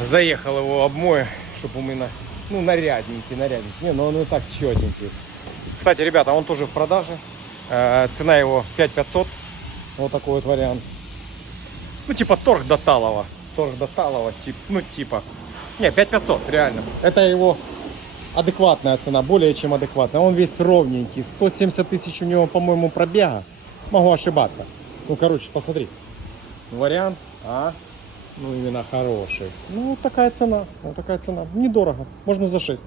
Заехал его обмою, чтобы у меня, ну, нарядненький. Не, ну он и так четенький. Кстати, ребята, он тоже в продаже. Цена его 5500. Вот такой вот вариант. Ну, типа торг до талого. Типа. Не, 5500, реально. Это его адекватная цена, более чем адекватная. Он весь ровненький. 170 тысяч у него, по-моему, пробега. Могу ошибаться. Ну, короче, посмотри. Вариант, ну, именно хороший. Ну, вот такая цена. Недорого. Можно за 6.